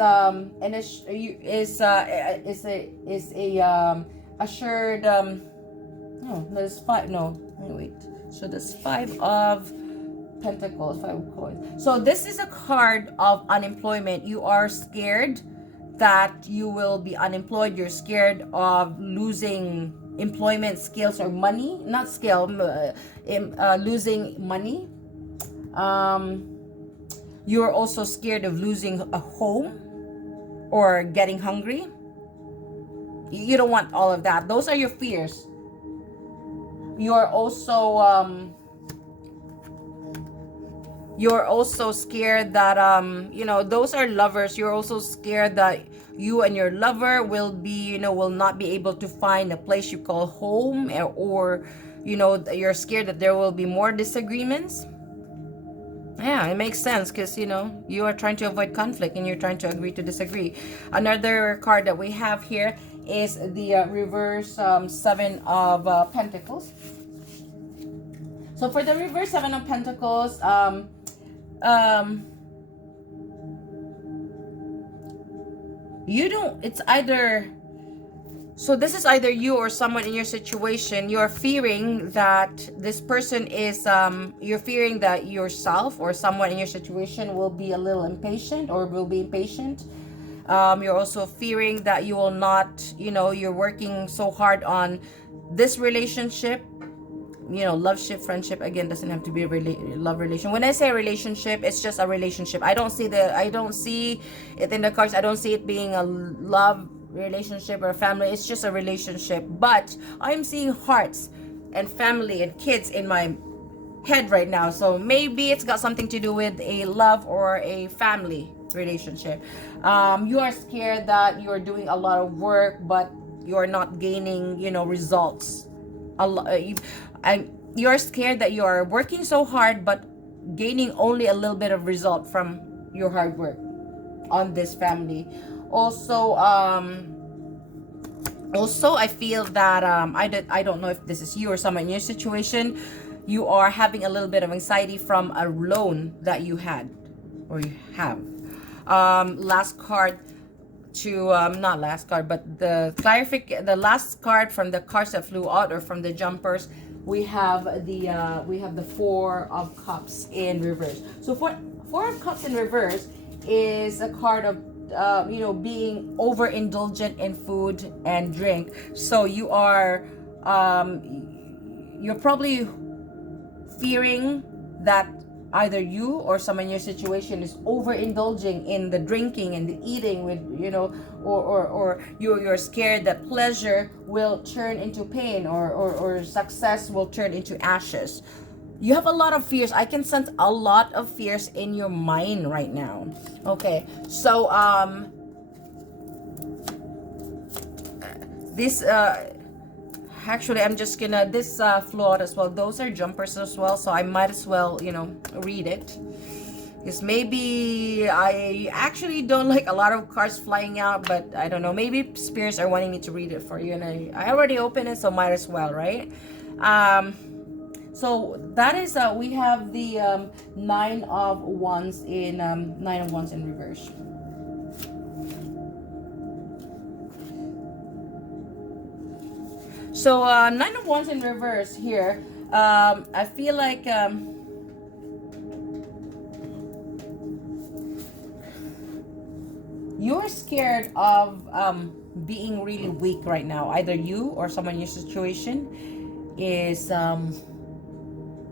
assured. No, there's 5. No, wait. So there's 5 of Pentacles, 5 of Coins. So this is a card of unemployment. You are scared that you will be unemployed. You're scared of losing employment, skills, or money. Not skill, losing money. You're also scared of losing a home or getting hungry. You don't want all of that. Those are your fears. You're also scared that those are lovers. You're also scared that you and your lover will not be able to find a place you call home, or you're scared that there will be more disagreements. Yeah, it makes sense because you are trying to avoid conflict and you're trying to agree to disagree. Another card that we have here is the reverse Seven of Pentacles. So for the reverse Seven of Pentacles, um, you don't. It's either. So this is either you or someone in your situation. You're fearing that this person is, you're fearing that yourself or someone in your situation will be a little impatient or will be impatient. You're also fearing that you will not, you're working so hard on this relationship. Love ship, friendship, again, doesn't have to be a love relation. When I say relationship, it's just a relationship. I don't see it in the cards. I don't see it being a love relationship or family. It's just a relationship. But I'm seeing hearts and family and kids in my head right now. So maybe it's got something to do with a love or a family relationship. You are scared that you're doing a lot of work, but you're not gaining, results. You're scared that you're working so hard, but gaining only a little bit of result from your hard work on this family. Also, I feel that I don't know if this is you or someone in your situation. You are having a little bit of anxiety from a loan that you had or you have. Last card to not last card, but the last card from the cards that flew out or from the jumpers. We have the Four of Cups in reverse. So Four of Cups in reverse is a card of being overindulgent in food and drink. So you're probably fearing that either you or someone in your situation is overindulging in the drinking and the eating with or you're scared that pleasure will turn into pain or success will turn into ashes. You have a lot of fears. I can sense a lot of fears in your mind right now. Okay, so this actually I'm just gonna this flew out as well. Those are jumpers as well, so I might as well read it, because maybe I actually don't like a lot of cards flying out, but I don't know, maybe spirits are wanting me to read it for you, and I already opened it, so might as well, right? So that is we have the Nine of Wands in reverse. So Nine of Wands in reverse here. I feel like you're scared of being really weak right now. Either you or someone in your situation is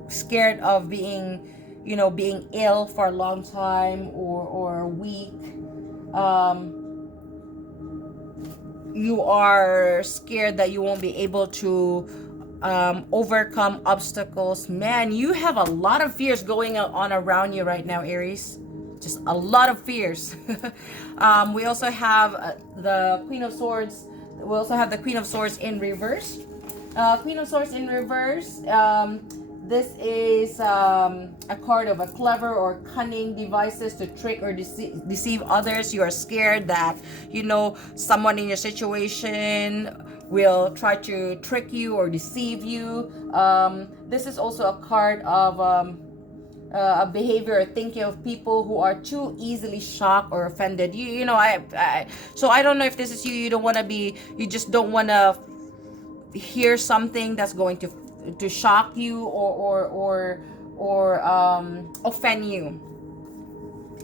scared of being ill for a long time or weak. You are scared that you won't be able to overcome obstacles. Man, you have a lot of fears going on around you right now, Aries. Just a lot of fears. We also have the Queen of Swords. We also have the Queen of Swords in reverse. Queen of Swords in reverse. This is a card of a clever or cunning devices to trick or deceive others. You are scared that someone in your situation will try to trick you or deceive you. This is also a card of a behavior or thinking of people who are too easily shocked or offended. So I don't know if this is you. You just don't want to hear something that's going to shock you or offend you.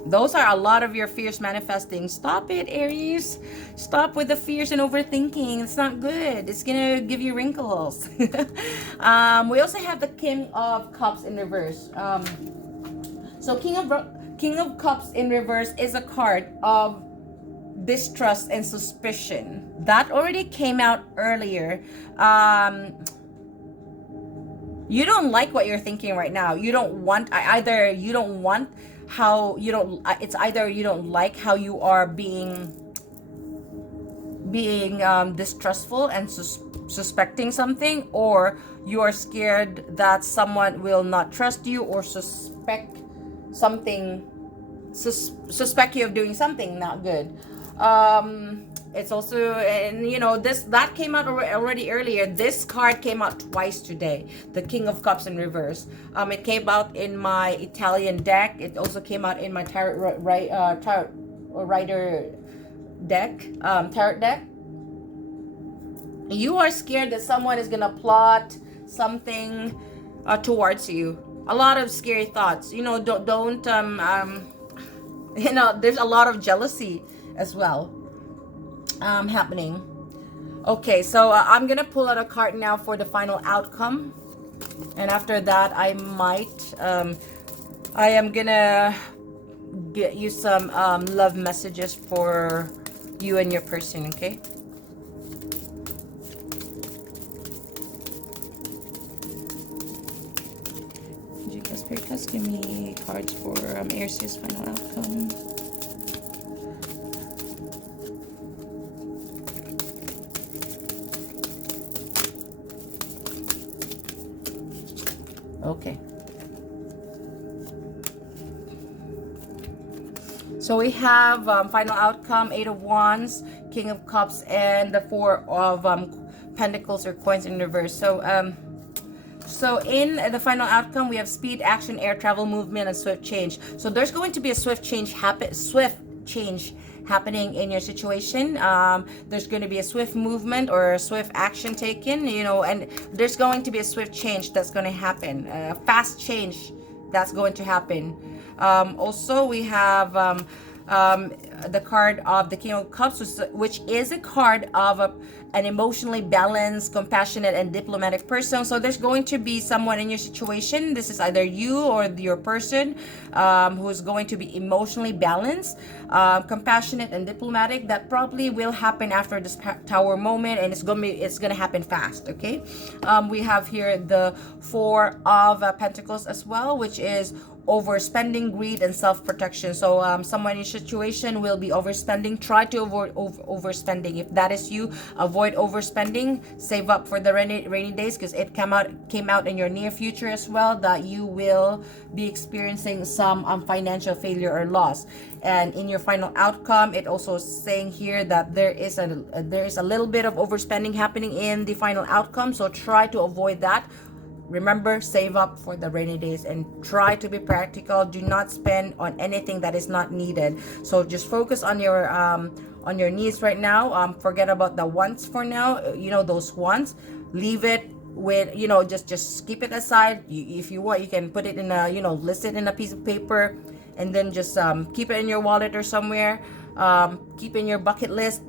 Those are a lot of your fears manifesting. Stop it, Aries. Stop with the fears and overthinking. It's not good. It's gonna give you wrinkles. We also have the King of Cups in reverse. So King of Cups in reverse is a card of distrust and suspicion. That already came out earlier. You don't like what you're thinking right now. You don't want it's either you don't like how you are being distrustful and suspecting something, or you are scared that someone will not trust you or suspect something, suspect you of doing something not good. It's also, and you know, this that came out already earlier. This card came out twice today, the King of Cups in reverse. It came out in my Italian deck. It also came out in my tarot rider deck, tarot deck. You are scared that someone is gonna plot something towards you. A lot of scary thoughts. You know, don't you know, there's a lot of jealousy as well happening. Okay, so I'm gonna pull out a card now for the final outcome, and after that I am gonna get you some love messages for you and your person. Okay. Spirit guys, give me cards for Aries' final outcome. Okay. So we have final outcome, 8 of Wands, King of Cups, and the 4 of Pentacles or coins in reverse. So in the final outcome, we have speed, action, air travel, movement, and swift change. So there's going to be a swift change happening in your situation. There's going to be a swift movement or a swift action taken, you know, and there's going to be a swift change that's going to happen, a fast change that's going to happen. Also, we have the card of the King of Cups, which is a card of an emotionally balanced, compassionate, and diplomatic person. So there's going to be someone in your situation. This is either you or your person who's going to be emotionally balanced, compassionate, and diplomatic. That probably will happen after this Tower moment, and it's gonna happen fast. Okay. We have here the 4 of Pentacles as well, which is overspending, greed, and self-protection. So someone in your situation will be overspending. Try to avoid overspending. If that is you, avoid overspending. Save up for the rainy days, because it came out in your near future as well that you will be experiencing some financial failure or loss. And in your final outcome, it also is saying here that there is a little bit of overspending happening in the final outcome. So try to avoid that. Remember, save up for the rainy days and try to be practical. Do not spend on anything that is not needed. So just focus on your needs right now. Forget about the wants for now. You know, those wants, leave it with, you know, just keep it aside. If you want, you can put it in a, you know, list it in a piece of paper, and then just keep it in your wallet or somewhere. Keep in your bucket list.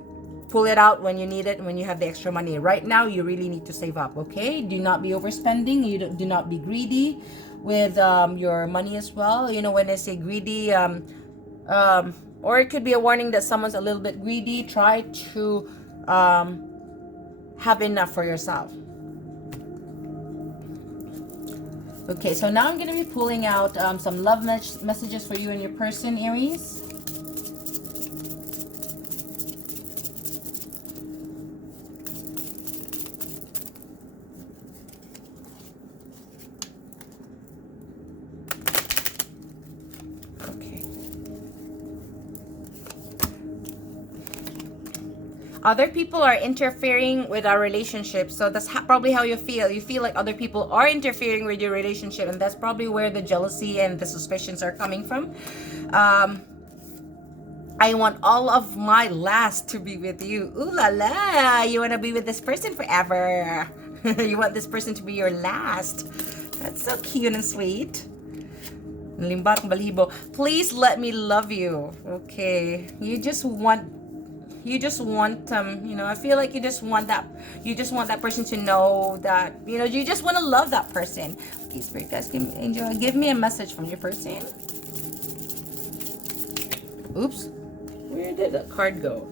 Pull it out when you need it, when you have the extra money. Right now, you really need to save up, okay? Do not be overspending. You do not be greedy with your money as well. You know, when I say greedy, or it could be a warning that someone's a little bit greedy. Try to have enough for yourself. Okay, so now I'm going to be pulling out some love messages for you and your person, Aries. Other people are interfering with our relationship. So that's probably how you feel. You feel like other people are interfering with your relationship, and that's probably where the jealousy and the suspicions are coming from. I want all of my last to be with you. Ooh la la! You want to be with this person forever. You want this person to be your last. That's so cute and sweet. Please let me love you. Okay. You just want you know, I feel like you just want that person to know that, you know, you just want to love that person. Okay, Spirit guys, give me a message from your person. Oops, where did the card go?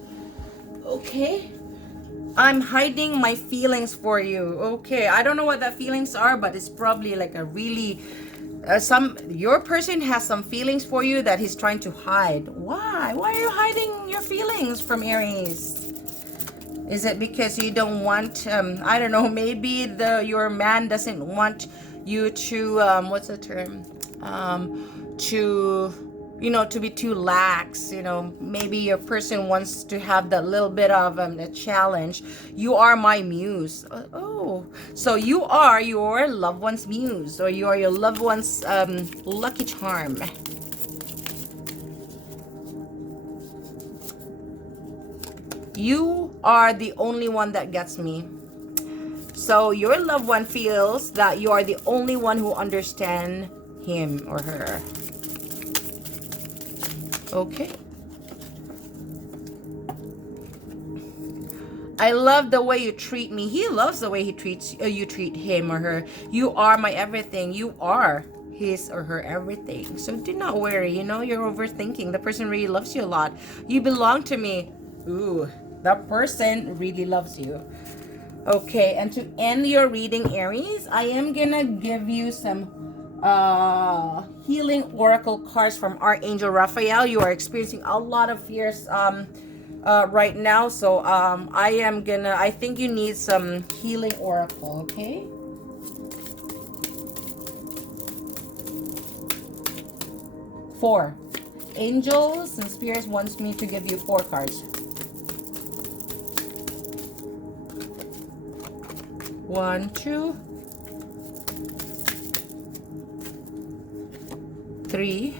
Okay, I'm hiding my feelings for you. Okay, I don't know what that feelings are, but it's probably like a really your person has some feelings for you that he's trying to hide. Why are you hiding your feelings from Aries? Is it because you don't want I don't know, maybe your man doesn't want you to what's the term, to, to be too lax. Maybe your person wants to have that little bit of a challenge. You are my muse. Oh, so you are your loved one's muse, or you are your loved one's lucky charm. You are the only one that gets me. So your loved one feels that you are the only one who understands him or her. Okay. I love the way you treat me. He loves the way you treat him or her. You are my everything. You are his or her everything. So do not worry. You're overthinking. The person really loves you a lot. You belong to me. Ooh, that person really loves you. Okay, and to end your reading, Aries, I am gonna give you some healing oracle cards from Archangel Raphael. You are experiencing a lot of fears right now, so I think you need some healing oracle. Okay, 4 angels and spirits wants me to give you 4 cards. 1, 2, 3,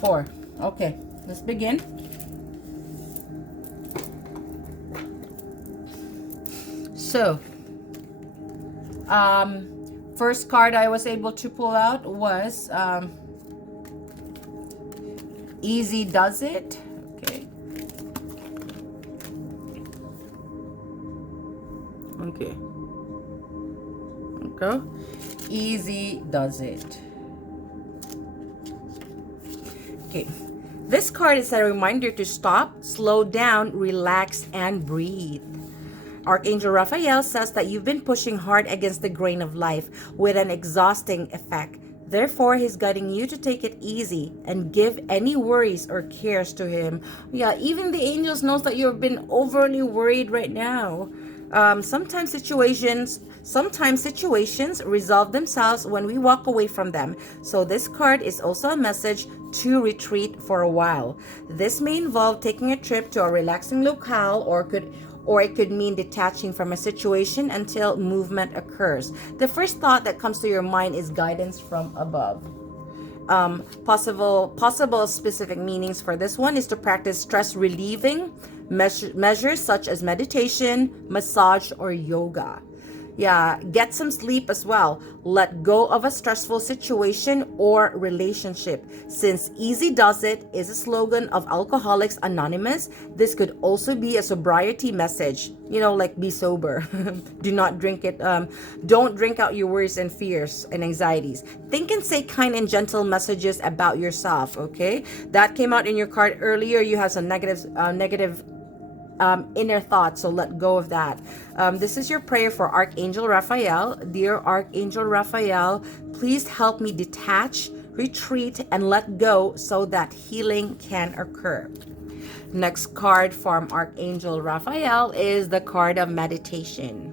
4. Okay, let's begin. So, first card I was able to pull out was Easy Does It. Okay. Okay. Easy Does It. Okay. This card is a reminder to stop, slow down, relax, and breathe. Archangel Raphael says that you've been pushing hard against the grain of life with an exhausting effect. Therefore, he's guiding you to take it easy and give any worries or cares to him. Yeah, even the angels knows that you've been overly worried right now. Sometimes situations resolve themselves when we walk away from them. So this card is also a message to retreat for a while. This may involve taking a trip to a relaxing locale, or it could mean detaching from a situation until movement occurs. The first thought that comes to your mind is guidance from above. Possible specific meanings for this one is to practice stress relieving measures such as meditation, massage, or yoga. Yeah, get some sleep as well. Let go of a stressful situation or relationship. Since Easy Does It is a slogan of Alcoholics Anonymous, this could also be a sobriety message. Like be sober. Do not drink it. Don't drink out your worries and fears and anxieties. Think and say kind and gentle messages about yourself, okay? That came out in your card earlier. You have some negative inner thoughts, so let go of that. This is your prayer for Archangel Raphael. Dear Archangel Raphael, please help me detach, retreat, and let go so that healing can occur. Next card from Archangel Raphael is the card of meditation.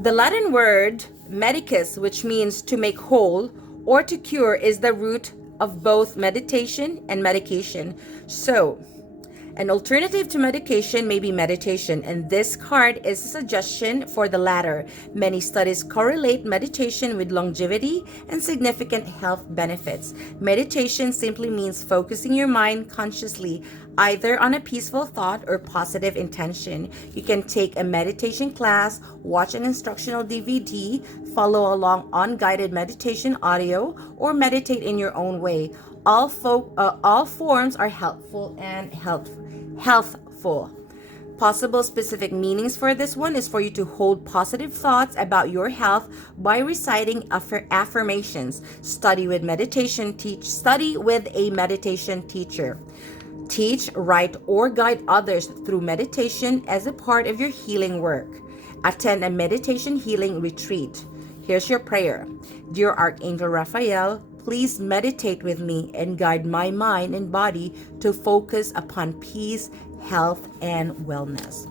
The Latin word medicus, which means to make whole or to cure, is the root of both meditation and medication. So, an alternative to medication may be meditation, and this card is a suggestion for the latter. Many studies correlate meditation with longevity and significant health benefits. Meditation simply means focusing your mind consciously either on a peaceful thought or positive intention. You can take a meditation class, watch an instructional DVD, follow along on guided meditation audio, or meditate in your own way. All forms are helpful and healthful. Possible specific meanings for this one is for you to hold positive thoughts about your health by reciting affirmations. Study with a meditation teacher. Teach, write, or guide others through meditation as a part of your healing work. Attend a meditation healing retreat. Here's your prayer. Dear Archangel Raphael, please meditate with me and guide my mind and body to focus upon peace, health, and wellness.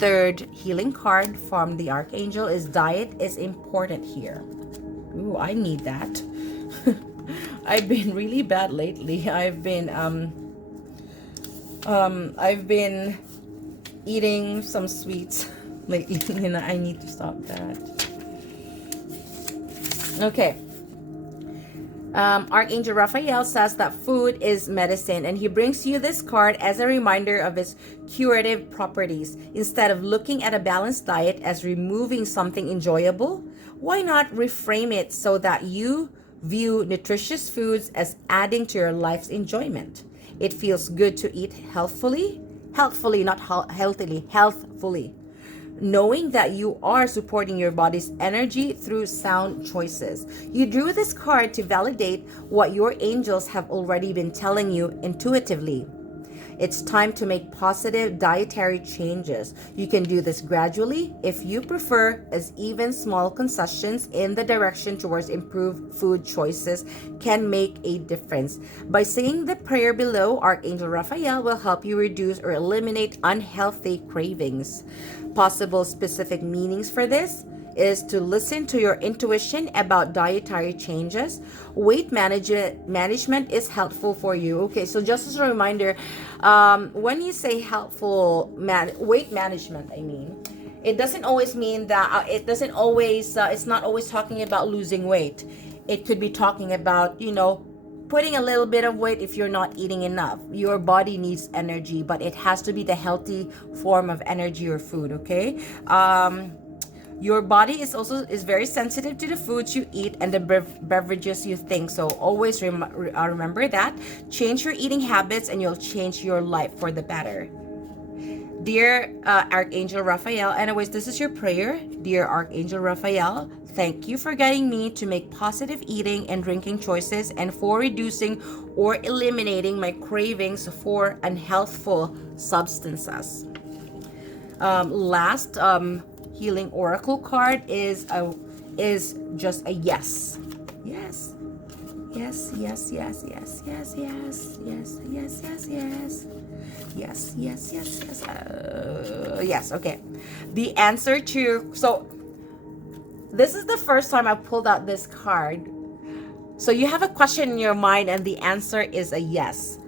Third healing card from the Archangel is diet is important here. Ooh, I need that. I've been really bad lately. I've been eating some sweets lately, and I need to stop that. Okay. Archangel Raphael says that food is medicine, and he brings you this card as a reminder of its curative properties. Instead of looking at a balanced diet as removing something enjoyable, why not reframe it so that you view nutritious foods as adding to your life's enjoyment? It feels good to eat healthfully, not healthily, healthfully, knowing that you are supporting your body's energy through sound choices. You drew this card to validate what your angels have already been telling you intuitively. It's time to make positive dietary changes. You can do this gradually if you prefer, as even small concessions in the direction towards improved food choices can make a difference. By saying the prayer below, Archangel Raphael will help you reduce or eliminate unhealthy cravings. Possible specific meanings for this is to listen to your intuition about dietary changes. Weight management is helpful for you. Okay, so just as a reminder, when you say helpful weight management, I mean, it doesn't always mean that it's not always talking about losing weight. It could be talking about, putting a little bit of weight if you're not eating enough. Your body needs energy, but it has to be the healthy form of energy or food, okay? Your body is very sensitive to the foods you eat and the beverages you think. So always remember that. Change your eating habits and you'll change your life for the better. Dear Archangel Raphael, anyways, this is your prayer. Dear Archangel Raphael, thank you for guiding me to make positive eating and drinking choices and for reducing or eliminating my cravings for unhealthful substances. Last healing oracle card is just a yes. Yes. Yes, yes, yes, yes, yes, yes, yes, yes, yes, yes. Yes, yes, yes, yes. Yes, okay. The answer to, so this is the first time I pulled out this card. So you have a question in your mind and the answer is a yes.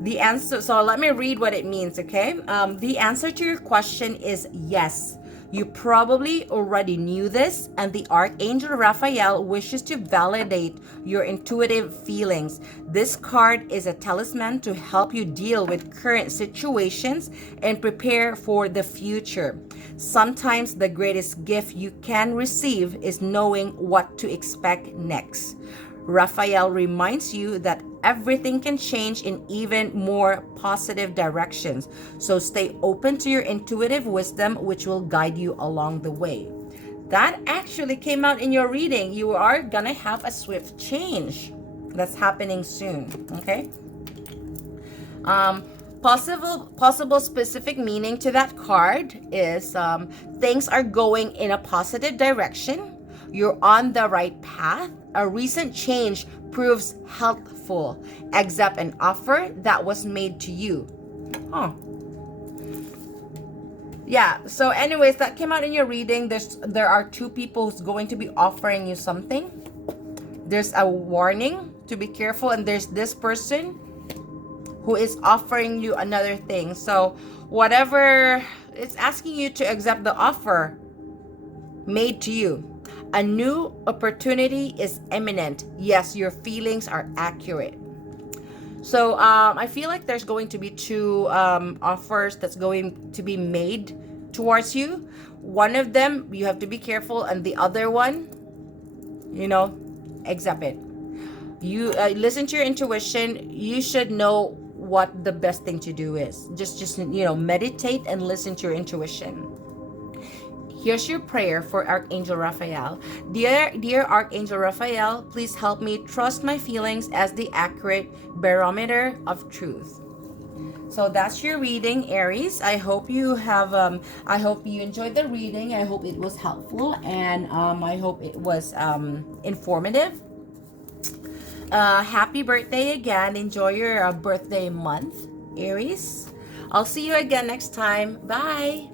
The answer, so let me read what it means, okay? The answer to your question is yes. You probably already knew this, and the Archangel Raphael wishes to validate your intuitive feelings. This card is a talisman to help you deal with current situations and prepare for the future. Sometimes the greatest gift you can receive is knowing what to expect next. Raphael reminds you that everything can change in even more positive directions. So stay open to your intuitive wisdom, which will guide you along the way. That actually came out in your reading. You are gonna have a swift change that's happening soon, okay? Possible specific meaning to that card is things are going in a positive direction. You're on the right path. A recent change proves helpful. Accept an offer that was made to you. Yeah, so anyways, that came out in your reading. There are two people who's going to be offering you something. There's a warning to be careful, and there's this person who is offering you another thing. So whatever, it's asking you to accept the offer made to you. A new opportunity is imminent. Yes, your feelings are accurate. So I feel like there's going to be two offers that's going to be made towards you. One of them, you have to be careful, and the other one, accept it. You listen to your intuition. You should know what the best thing to do is. Just meditate and listen to your intuition. Here's your prayer for Archangel Raphael. Dear Archangel Raphael, please help me trust my feelings as the accurate barometer of truth. So that's your reading, Aries. I hope you have I hope you enjoyed the reading. I hope it was helpful, and I hope it was informative. Happy birthday again. Enjoy your birthday month, Aries. I'll see you again next time. Bye.